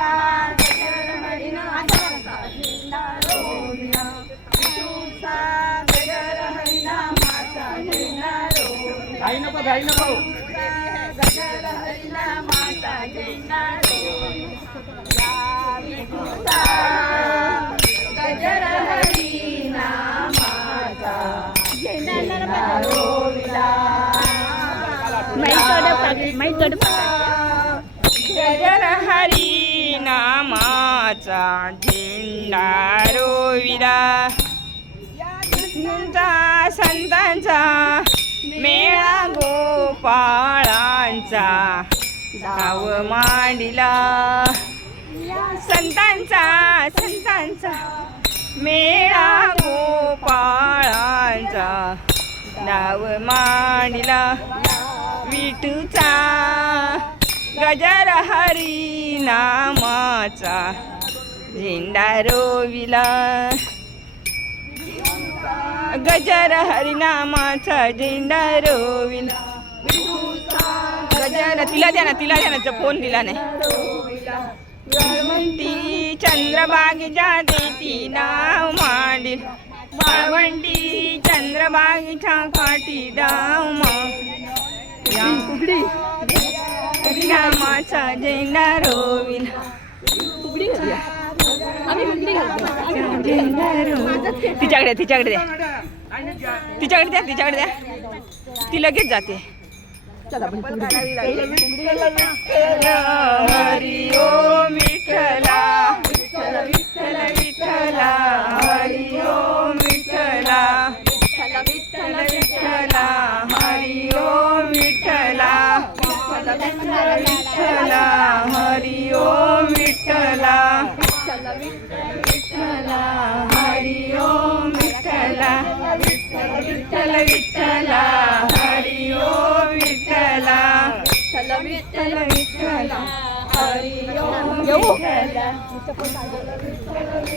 गजर हरिनामाचा झेंडा रोविला विठूचा गजर हरिनामाचा झेंडा रोविला घाई नको गजर हरिनामाचा झेंडा रोविला विठूचा गजर हरिनामाचा झेंडा रोविला गजर हरी नामाचा झेंडा रोविला विष्णूंचा संतांचा मेळा गोपाळांचा डाव मांडिला संतांचा मेळा गोपाळांचा डाव मांडिला विठूचा गजर हरी नामाचा झेंडा रोविला गजर हरी नामाचा झेंडा रोविला गजर तिला द्या ना फोन दिला नाही वाळवंटी चंद्रभागेच्या देती नाव मांडील वाळवंटी चंद्रभागेच्या काठी डाव मांडील हरिनामाचा झेंडा रोविला तिच्याकडे द्या ती लगेच जाते हरी ओम विठ्ठला विठ्ठल विठ्ठल विठ्ठला हरी ओम विठ्ठला विठ्ठल विठ्ठल विठ्ठला हरी ओम विठ्ठला विठ्ठल विठ्ठला हरी ओम विठ्ठला विठ्ठल विठ्ठला हरी ओम विठ्ठला विठ्ठल विठ्ठल विठ्ठला हरी ओम विठ्ठला विठ्ठल विठ्ठल विठ्ठला हरी ओम विठ्ठला